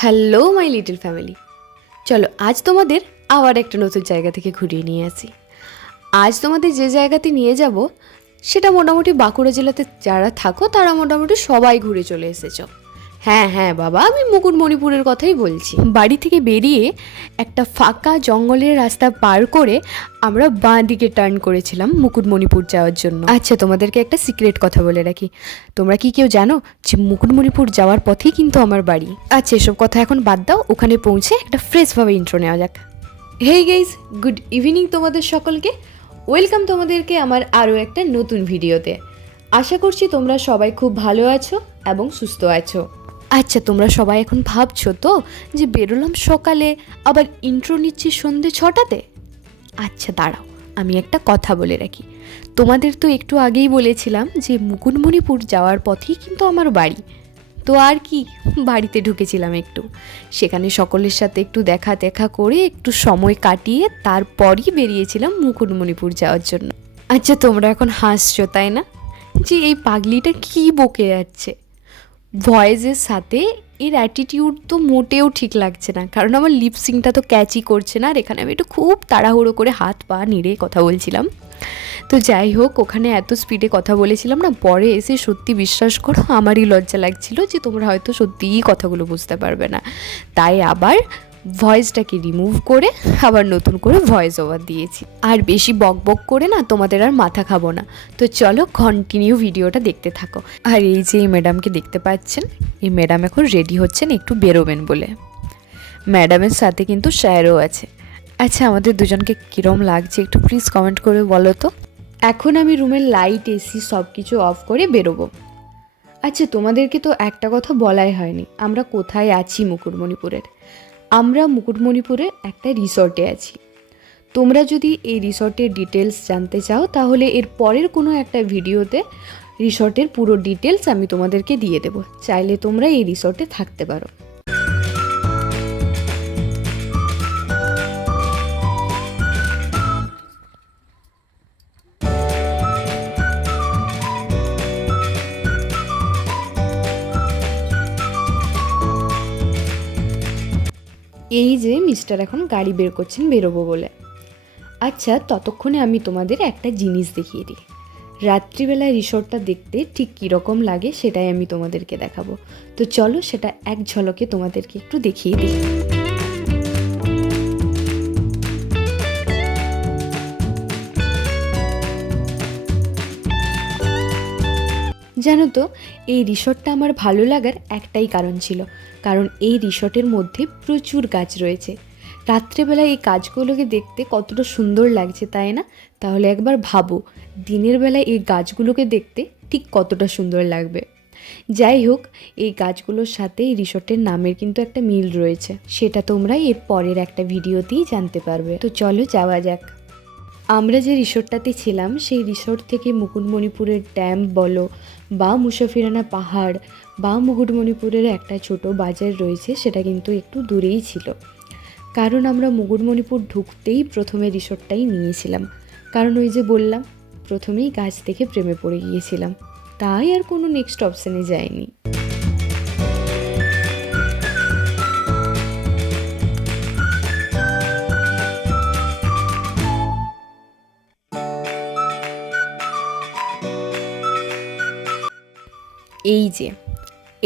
Hello my little family, চলো আজ তোমাদের আবার একটা নতুন জায়গা থেকে ঘুরিয়ে নিয়ে আসি। আজ তোমাদের যে জায়গাতে নিয়ে যাব সেটা মোটামুটি বাঁকুড়া জেলাতে যারা থাকো তারা মোটামুটি সবাই ঘুরে চলে এসেছো। হ্যাঁ হ্যাঁ বাবা, আমি মুকুটমণিপুরের কথাই বলছি। বাড়ি থেকে বেরিয়ে একটা ফাঁকা জঙ্গলের রাস্তা পার করে আমরা বাঁ দিকে টার্ন করেছিলাম মুকুটমণিপুর যাওয়ার জন্য। আচ্ছা, তোমাদেরকে একটা সিক্রেট কথা বলে রাখি, তোমরা কি কেউ জানো যে মুকুটমণিপুর যাওয়ার পথেই কিন্তু আমার বাড়ি। আচ্ছা, এসব কথা এখন বাদ দাও, ওখানে পৌঁছে একটা ফ্রেশভাবে ইন্ট্রো নেওয়া যাক। হেই গাইজ, গুড ইভিনিং তোমাদের সকলকে। ওয়েলকাম তোমাদেরকে আমার আরও একটা নতুন ভিডিওতে। আশা করছি তোমরা সবাই খুব ভালো আছো এবং সুস্থ আছো। আচ্ছা, তোমরা সবাই এখন ভাবছো তো যে বেরোলাম সকালে আবার ইন্ট্রো নিচ্ছি সন্ধ্যে 6টাতে। আচ্ছা দাঁড়াও, আমি একটা কথা বলে রাখি। তোমাদের তো একটু আগেই বলেছিলাম যে মুকুটমণিপুর যাওয়ার পথেই কিন্তু আমার বাড়ি। তো আর কি, বাড়িতে ঢুকেছিলাম একটু, সেখানে সকলের সাথে একটু দেখা করে একটু সময় কাটিয়ে তারপরই বেরিয়েছিলাম মুকুটমণিপুর যাওয়ার জন্য। আচ্ছা, তোমরা এখন হাসছো তাই না, যে এই পাগলিটা কি বকে যাচ্ছে। ভয়েসের সাথে এর অ্যাটিটিউড তো মোটেও ঠিক লাগছে না, কারণ আমার লিপসিংটা তো ক্যাচই করছে না। আর এখানে আমি একটু খুব তাড়াহুড়ো করে হাত পা নেড়ে কথা বলছিলাম। তো যাই হোক, ওখানে এত স্পিডে কথা বলেছিলাম না, পরে এসে সত্যি বিশ্বাস করো আমারই লজ্জা লাগছিল যে তোমরা হয়তো সত্যিই কথাগুলো বুঝতে পারবে না। তাই আবার ভয়েসটাকে রিমুভ করে আবার নতুন করে ভয়েস ওভার দিয়েছি। আর বেশি বক বক করে না তোমাদের আর মাথা খাবো না। তো চলো কন্টিনিউ ভিডিওটা দেখতে থাকো। আর এই যে এই ম্যাডামকে দেখতে পাচ্ছেন, এই ম্যাডাম এখন রেডি হচ্ছেন একটু বেরোবেন বলে। ম্যাডামের সাথে কিন্তু স্যারও আছে। আচ্ছা, আমাদের দুজনকে কীরম লাগছে একটু প্লিজ কমেন্ট করে বলো তো। এখন আমি রুমের লাইট এসি সব কিছু অফ করে বেরোবো। আচ্ছা, তোমাদেরকে তো একটা কথা বলাই হয়নি, আমরা কোথায় আছি মুকুটমণিপুরের। আমরা মুকুটমণিপুরের একটা রিসর্টে আছি। তোমরা যদি এই রিসর্টের ডিটেলস জানতে চাও তাহলে এর পরের কোনো একটা ভিডিওতে রিসর্টের পুরো ডিটেলস আমি তোমাদেরকে দিয়ে দেবো, চাইলে তোমরা এই রিসর্টে থাকতে পারো। এই যে মিস্টার এখন গাড়ি বের করছেন বেরোবো বলে। আচ্ছা, ততক্ষণে আমি তোমাদের একটা জিনিস দেখিয়ে দিই। রাত্রিবেলায় রিসর্টটা দেখতে ঠিক কীরকম লাগে সেটাই আমি তোমাদেরকে দেখাবো। তো চলো সেটা এক ঝলকে তোমাদেরকে একটু দেখিয়ে দিই। জানো তো, এই রিসর্টটা আমার ভালো লাগার একটাই কারণ ছিল, কারণ এই রিসর্টের মধ্যে প্রচুর গাছ রয়েছে। রাত্রেবেলায় এই গাছগুলোকে দেখতে কতটা সুন্দর লাগছে তাই না? তাহলে একবার ভাবো দিনের বেলায় এই গাছগুলোকে দেখতে ঠিক কতটা সুন্দর লাগবে। যাই হোক, এই গাছগুলোর সাথে এই রিসর্টের নামের কিন্তু একটা মিল রয়েছে, সেটা তোমরা এর পরের একটা ভিডিওতেই জানতে পারবে। তো চলো যাওয়া যাক। আমরা যে রিসর্টটাতে ছিলাম সেই রিসর্ট থেকে মুকুটমণিপুরের ড্যাম বলো বা মুসাফিরানা পাহাড় বা মুকুটমণিপুরের একটা ছোট বাজার রয়েছে, সেটা কিন্তু একটু দূরেই ছিল। কারণ আমরা মুকুটমণিপুর ঢুকতেই প্রথমে রিসর্টটাই নিয়েছিলাম, কারণ ওই যে বললাম প্রথমেই গাছ থেকে প্রেমে পড়ে গিয়েছিলাম, তাই আর কোনো নেক্সট অপশানে যাইনি। এই যে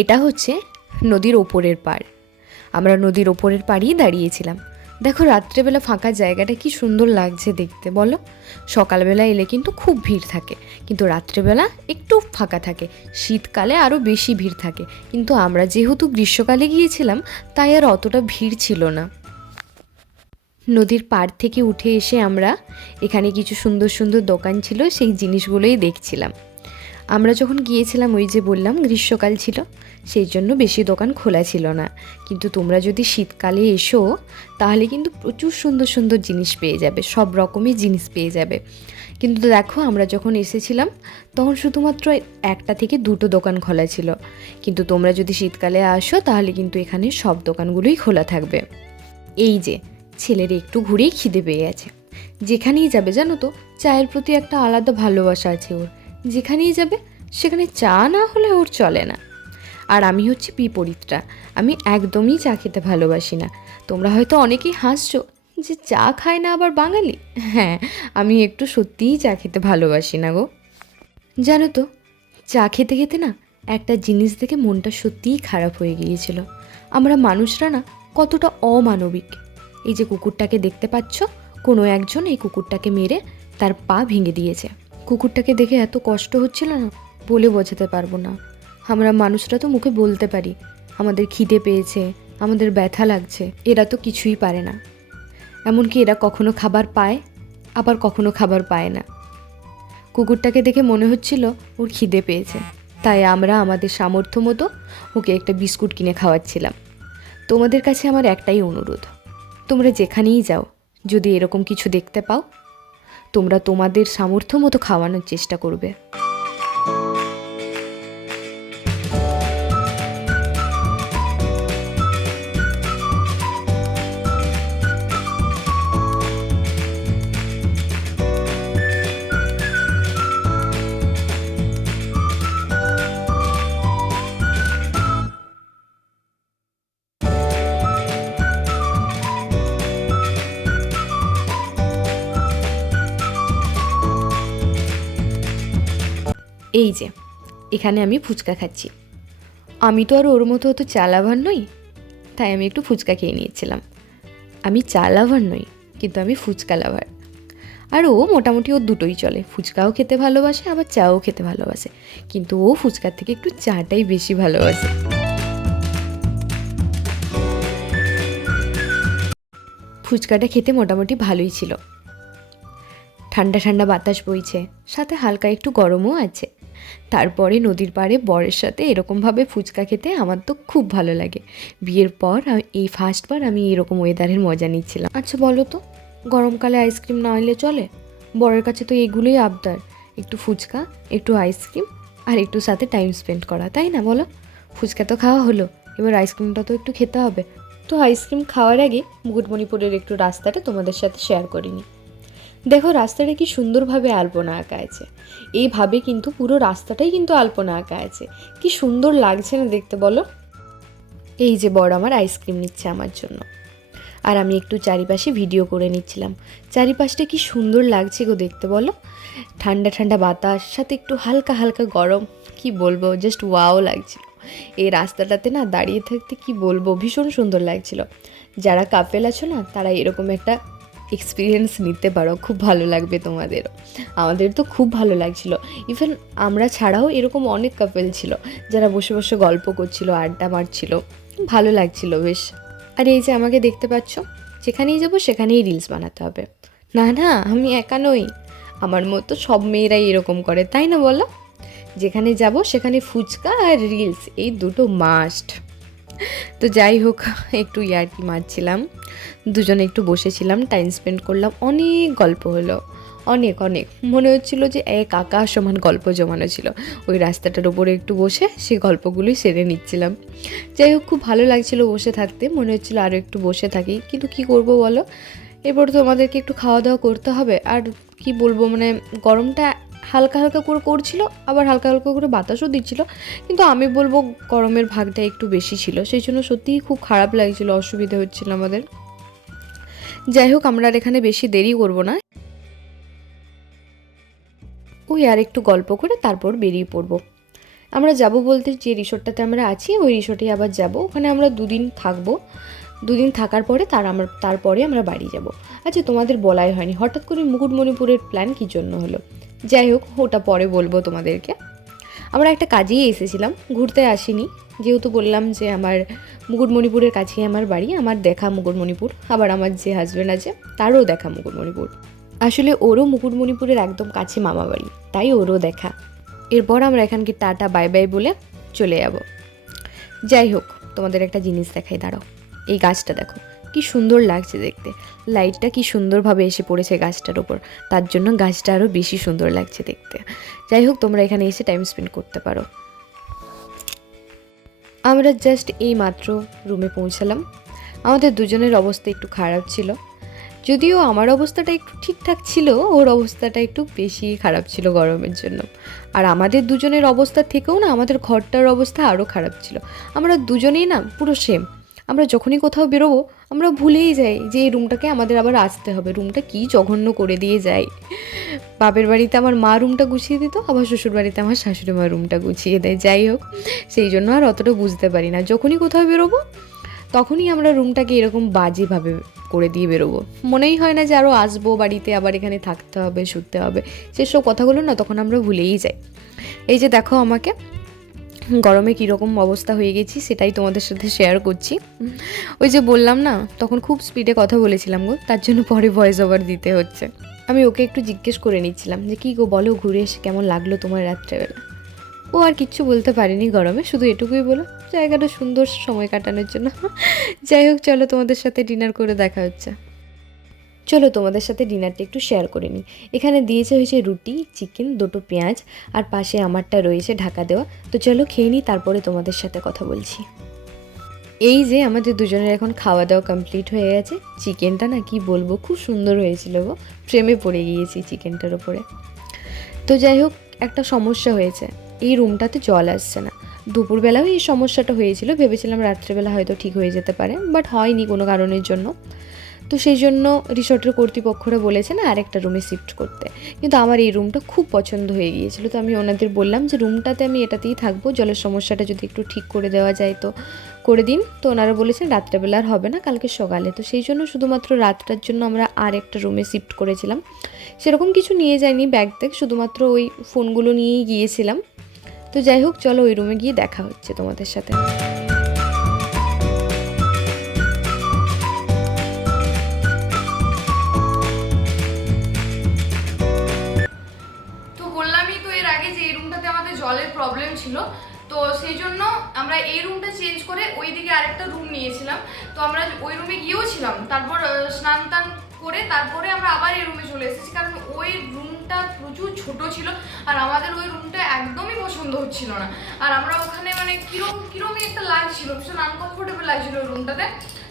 এটা হচ্ছে নদীর ওপরের পাড়। আমরা নদীর ওপরের পাড়েই দাঁড়িয়েছিলাম। দেখো রাত্রেবেলা ফাঁকা জায়গাটা কি সুন্দর লাগছে দেখতে বলো। সকালবেলা এলে কিন্তু খুব ভিড় থাকে, কিন্তু রাত্রেবেলা একটু ফাঁকা থাকে। শীতকালে আরও বেশি ভিড় থাকে, কিন্তু আমরা যেহেতু গ্রীষ্মকালে গিয়েছিলাম তাই আর অতটা ভিড় ছিল না। নদীর পাড় থেকে উঠে এসে আমরা এখানে কিছু সুন্দর সুন্দর দোকান ছিল, সেই জিনিসগুলোই দেখছিলাম। আমরা যখন গিয়েছিলাম ওই যে বললাম গ্রীষ্মকাল ছিল, সেই জন্য বেশি দোকান খোলা ছিল না। কিন্তু তোমরা যদি শীতকালে এসো তাহলে কিন্তু প্রচুর সুন্দর সুন্দর জিনিস পেয়ে যাবে, সব রকমের জিনিস পেয়ে যাবে। কিন্তু দেখো আমরা যখন এসেছিলাম তখন শুধুমাত্র 1টা থেকে 2টো দোকান খোলা ছিল, কিন্তু তোমরা যদি শীতকালে আসো তাহলে কিন্তু এখানে সব দোকানগুলোই খোলা থাকবে। এই যে ছেলের একটু ঘুরেই খিদে পেয়ে গেছে, যেখানেই যাবে জানো তো চায়ের প্রতি একটা আলাদা ভালোবাসা আছে ওর। যেখানেই যাবে সেখানে চা না হলে ওর চলে না। আর আমি হচ্ছি বিপরীতটা, আমি একদমই চা খেতে ভালোবাসি না। তোমরা হয়তো অনেকেই হাসছো যে চা খায় না আবার বাঙালি। হ্যাঁ, আমি একটু সত্যিই চা খেতে ভালোবাসি না গো। জানো তো, চা খেতে খেতে না একটা জিনিস দেখে মনটা সত্যিই খারাপ হয়ে গিয়েছিল। আমরা মানুষরা না কতটা অমানবিক। এই যে কুকুরটাকে দেখতে পাচ্ছ, কোনো একজন এই কুকুরটাকে মেরে তার পা ভেঙে দিয়েছে। কুকুরটাকে দেখে এত কষ্ট হচ্ছিল না, বলে বোঝাতে পারবো না। আমরা মানুষরা তো মুখে বলতে পারি আমাদের খিদে পেয়েছে, আমাদের ব্যথা লাগছে, এরা তো কিছুই পারে না। এমনকি এরা কখনো খাবার পায়, আবার কখনো খাবার পায় না। কুকুরটাকে দেখে মনে হচ্ছিল ওর খিদে পেয়েছে, তাই আমরা আমাদের সামর্থ্য মতো ওকে একটা বিস্কুট কিনে খাওয়াচ্ছিলাম। তোমাদের কাছে আমার একটাই অনুরোধ, তোমরা যেখানেই যাও যদি এরকম কিছু দেখতে পাও, তোমরা তোমাদের সামর্থ্য মতো খাওয়ানোর চেষ্টা করবে। এই যে এখানে আমি ফুচকা খাচ্ছি। আমি তো আর ওর মতো অত চা লাভার নই, তাই আমি একটু ফুচকা খেয়ে নিয়েছিলাম। আমি চা লাভার নই, কিন্তু আমি ফুচকা লাভার। আর ও মোটামুটি ওর দুটোই চলে, ফুচকাও খেতে ভালোবাসে আবার চাও খেতে ভালোবাসে, কিন্তু ও ফুচকার থেকে একটু চাটাই বেশি ভালোবাসে। ফুচকাটা খেতে মোটামুটি ভালোই ছিল। ঠান্ডা ঠান্ডা বাতাস বইছে, সাথে হালকা একটু গরমও আছে। তারপরে নদীর পাড়ে বরের সাথে এরকমভাবে ফুচকা খেতে আমার তো খুব ভালো লাগে। বিয়ের পর এই ফার্স্টবার আমি এরকম ওয়েদারের মজা নিচ্ছিলাম। আচ্ছা বলো তো, গরমকালে আইসক্রিম না হলে চলে? বরের কাছে তো এগুলোই আবদার, একটু ফুচকা, একটু আইসক্রিম, আর একটু সাথে টাইম স্পেন্ড করা, তাই না বলো? ফুচকা তো খাওয়া হলো, এবার আইসক্রিমটা তো একটু খেতে হবে। তো আইসক্রিম খাওয়ার আগে মুকুটমণিপুরের একটু রাস্তাটা তোমাদের সাথে শেয়ার করিনি। দেখো রাস্তাটা কি সুন্দরভাবে আলপনা আঁকা আছে। এইভাবে কিন্তু পুরো রাস্তাটাই কিন্তু আলপনা আঁকা আছে। কি সুন্দর লাগছে না দেখতে বলো? এই যে বড় আমার আইসক্রিম নিচ্ছে আমার জন্য, আর আমি একটু চারিপাশে ভিডিও করে নিচ্ছিলাম। চারিপাশটা কি সুন্দর লাগছে গো দেখতে বলো? ঠান্ডা ঠান্ডা বাতাস, সাথে একটু হালকা হালকা গরম, কি বলবো, জাস্ট ওয়াও লাগছিল। এই রাস্তাটাতে না দাঁড়িয়ে থাকতে কি বলবো, ভীষণ সুন্দর লাগছিল। যারা কাপেল আছো না, তারা এরকম একটা এক্সপিরিয়েন্স নিতে পারো, খুব ভালো লাগবে তোমাদেরও। আমাদের তো খুব ভালো লাগছিল। ইভেন আমরা ছাড়াও এরকম অনেক কাপেল ছিল যারা বসে বসে গল্প করছিল, আড্ডা মারছিল, ভালো লাগছিল বেশ। আর এই যে আমাকে দেখতে পাচ্ছ, যেখানেই যাবো সেখানেই রিলস বানাতে হবে। না না, আমি একা নই, আমার মতো সব মেয়েরাই এরকম করে, তাই না বলো? যেখানে যাব সেখানে ফুচকা আর রিলস, এই দুটো মাস্ট। তো যাই হোক, একটু ইয়ার্কি মারছিলাম, দুজনে একটু বসেছিলাম, টাইম স্পেন্ড করলাম, অনেক গল্প হলো, অনেক অনেক। মনে হচ্ছিল যে এক আকাশ সমান গল্প জমানো ছিল। ওই রাস্তাটার উপরে একটু বসে সেই গল্পগুলোই সেরে নিচ্ছিলাম। যাই হোক, খুব ভালো লাগছিল বসে থাকতে, মনে হচ্ছিলো আরও একটু বসে থাকি, কিন্তু কি করব বলো, এরপর তো আমাদেরকে একটু খাওয়া দাওয়া করতে হবে। আর কি বলবো, মানে গরমটা হালকা হালকা করে করছিল, আবার হালকা হালকা করে বাতাসও দিচ্ছিল, কিন্তু আমি বলবো গরমের ভাগটা একটু বেশি ছিল, সেই জন্য সত্যিই খুব খারাপ লাগছিল, অসুবিধা হচ্ছিল আমাদের। যাই হোক, আমরা আর এখানে বেশি দেরি করব না, ওই আর একটু গল্প করে তারপর বেরিয়ে পড়বো। আমরা যাব বলতে, যে রিসোর্টটাতে আমরা আছি ওই রিসোর্টেই আবার যাব, ওখানে আমরা 2 দিন থাকবো। 2 দিন থাকার পরে তারপরে আমরা বাড়ি যাব। আচ্ছা, তোমাদের বলাই হয়নি, হঠাৎ করে মুকুটমণিপুরের প্ল্যান কী জন্য হলো? যাই হোক, ওটা পরে বলবো তোমাদেরকে। আমরা একটা কাজেই এসেছিলাম, ঘুরতে আসিনি। যেহেতু বললাম যে আমার মুকুটমণিপুরের কাছেই আমার বাড়ি, আমার দেখা মুকুটমণিপুর, আবার আমার যে হাজব্যান্ড আছে তারও দেখা মুকুটমণিপুর। আসলে ওরও মুকুটমণিপুরের একদম কাছে মামা বাড়ি, তাই ওরও দেখা। এরপর আমরা এখানকে টাটা বাই বাই বলে চলে যাব। যাই হোক, তোমাদের একটা জিনিস দেখাই, দাঁড়াও। এই গাছটা দেখো, কি সুন্দর লাগছে দেখতে, লাইটটা কি সুন্দরভাবে এসে পড়েছে গাছটার ওপর, তার জন্য গাছটা আরও বেশি সুন্দর লাগছে দেখতে। যাই হোক, তোমরা এখানে এসে টাইম স্পেন্ড করতে পারো। আমরা জাস্ট এই মাত্র রুমে পৌঁছালাম। আমাদের দুজনের অবস্থা একটু খারাপ ছিল, যদিও আমার অবস্থাটা একটু ঠিকঠাক ছিল, ওর অবস্থাটা একটু বেশি খারাপ ছিল গরমের জন্য। আর আমাদের দুজনের অবস্থা থেকেও না আমাদের ঘরটার অবস্থা আরও খারাপ ছিল। আমরা দুজনেই না পুরো সেম। আমরা যখনই কোথাও বেরোবো আমরা ভুলেই যাই যে এই রুমটাকে আমাদের আবার আসতে হবে। রুমটা কী জঘন্য করে দিয়ে যায়। বাপের বাড়িতে আমার মা রুমটা গুছিয়ে দিত, আবার শ্বশুর বাড়িতে আমার শাশুড়ি মা রুমটা গুছিয়ে দেয়। যাই হোক, সেই জন্য আর অতটা বুঝতে পারি না। যখনই কোথাও বেরোবো তখনই আমরা রুমটাকে এরকম বাজেভাবে করে দিয়ে বেরোবো। মনেই হয় না যে আরও আসবো বাড়িতে, আবার এখানে থাকতে হবে, শুতে হবে। সেসব কথাগুলো না তখন আমরা ভুলেই যাই। এই যে দেখো আমাকে গরমে কীরকম অবস্থা হয়ে গেছি সেটাই তোমাদের সাথে শেয়ার করছি। ওই যে বললাম না তখন খুব স্পিডে কথা বলেছিলাম গো, তার জন্য পরে ভয়েস ওভার দিতে হচ্ছে। আমি ওকে একটু জিজ্ঞেস করে নিচ্ছিলাম যে কী গো বলো, ঘুরে এসে কেমন লাগলো তোমার রাত্রেবেলা। ও আর কিচ্ছু বলতে পারেনি গরমে, শুধু এটুকুই বলো জায়গাটা সুন্দর সময় কাটানোর জন্য। যাই হোক, চলো তোমাদের সাথে ডিনার করে দেখা হচ্ছে। চলো তোমাদের সাথে ডিনারটা একটু শেয়ার করে নিই। এখানে হয়েছে রুটি, চিকেন, দুটো পেঁয়াজ, আর পাশে আমারটা রয়েছে ঢাকা দেওয়া। তো চলো খেয়ে নিই, তারপরে তোমাদের সাথে কথা বলছি। এই যে আমাদের দুজনের এখন খাওয়া দাওয়া কমপ্লিট হয়ে গেছে। চিকেনটা না কি বলবো, খুব সুন্দর হয়েছিল গো, প্রেমে পড়ে গিয়েছি চিকেনটার ওপরে। তো যাই হোক, একটা সমস্যা হয়েছে, এই রুমটাতে জল আসছে না। দুপুরবেলাও এই সমস্যাটা হয়েছিল, ভেবেছিলাম রাত্রেবেলা হয়তো ঠিক হয়ে যেতে পারে, বাট হয়নি কোনো কারণের জন্য। তো সেই জন্য রিসর্টের কর্তৃপক্ষরা বলেছে না আরেকটা রুমে শিফট করতে। কিন্তু আমার এই রুমটা খুব পছন্দ হয়ে গিয়েছিলো, তো আমি ওনাদের বললাম যে রুমটাতে আমি এটাতেই থাকবো, জলের সমস্যাটা যদি একটু ঠিক করে দেওয়া যায় তো করে দিন। তো ওনারা বলেছেন রাত্রেবেলা আর হবে না, কালকে সকালে। তো সেই জন্য শুধুমাত্র রাতটার জন্য আমরা আর একটা রুমে শিফট করেছিলাম। সেরকম কিছু নিয়ে যাইনি ব্যাগ ট্যাগ, শুধুমাত্র ওই ফোনগুলো নিয়েই গিয়েছিলাম। তো যাই হোক, চলো ওই রুমে গিয়ে দেখা হচ্ছে তোমাদের সাথে। তো বললামই তো এর আগে যে এই রুমটাতে আমাদের জলের প্রবলেম ছিল, তো সেই জন্য আমরা এই রুমটা চেঞ্জ করে ওই দিকে আরেকটা রুম নিয়েছিলাম। তো আমরা ওই রুমে গিয়েও ছিলাম, তারপর স্নান টান করে তারপরে আমরা আবার এই রুমে চলে এসেছি, কারণ ওই রুমটা প্রচুর ছোট ছিল আর আমাদের ওই রুমটা একদমই পছন্দ হচ্ছিল না। আর আমরা ওখানে মানে কিরমই একটা লাগছিল, ভীষণ আনকমফোর্টেবল লাগছিল ওই রুমটাতে।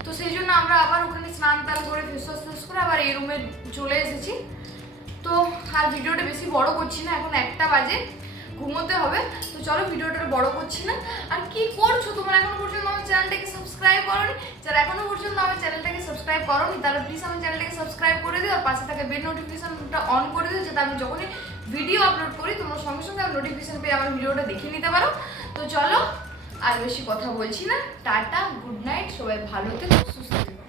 তো সেই জন্য আমরা আবার ওখানে স্নান টান করে ফেস ওয়াশ করে আবার এই রুমে চলে এসেছি। তো আর ভিডিওটা বেশি বড় করছি না, এখন 1টা বাজে, ঘুমোতে হবে। তো চলো ভিডিওটা বড় করছি না। আর কি করছো তোমরা, এখনো পর্যন্ত আমার চ্যানেলটাকে সাবস্ক্রাইব করোনি? যারা এখনো পর্যন্ত আমার চ্যানেলটাকে সাবস্ক্রাইব করোনি তারা প্লিজ আমার চ্যানেলটাকে সাবস্ক্রাইব করে দিও, আর পাশে থাকা বেল নোটিফিকেশনটা অন করে দিও, যাতে আমি যখনই ভিডিও আপলোড করি তোমরা সঙ্গে সঙ্গে আমার নোটিফিকেশন পেয়ে আমার ভিডিওটা দেখে নিতে পারো। তো চলো আর বেশি কথা বলছি না, টাটা, গুড নাইট, সবাই ভালো থেকো, সুস্থ থেকো।